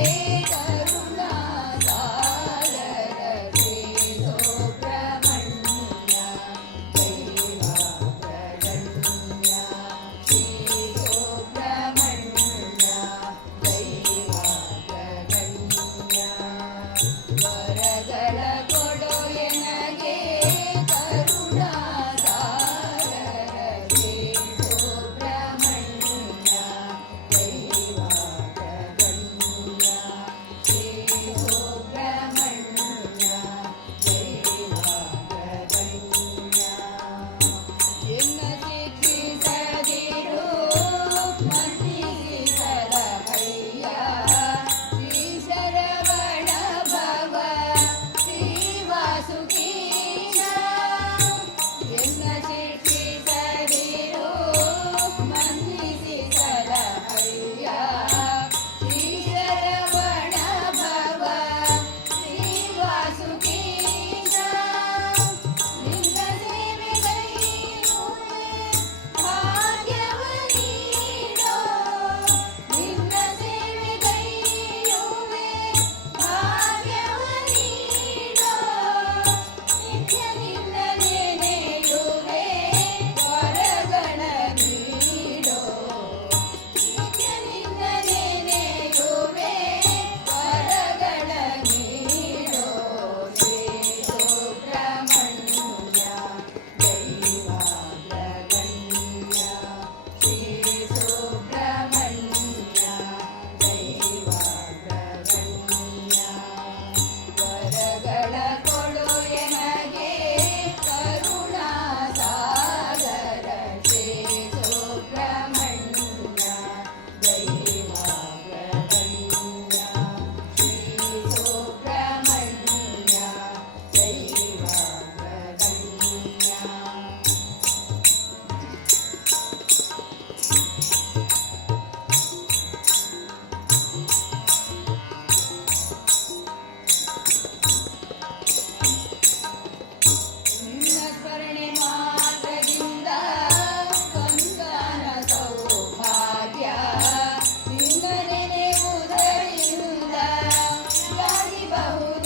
রে बहु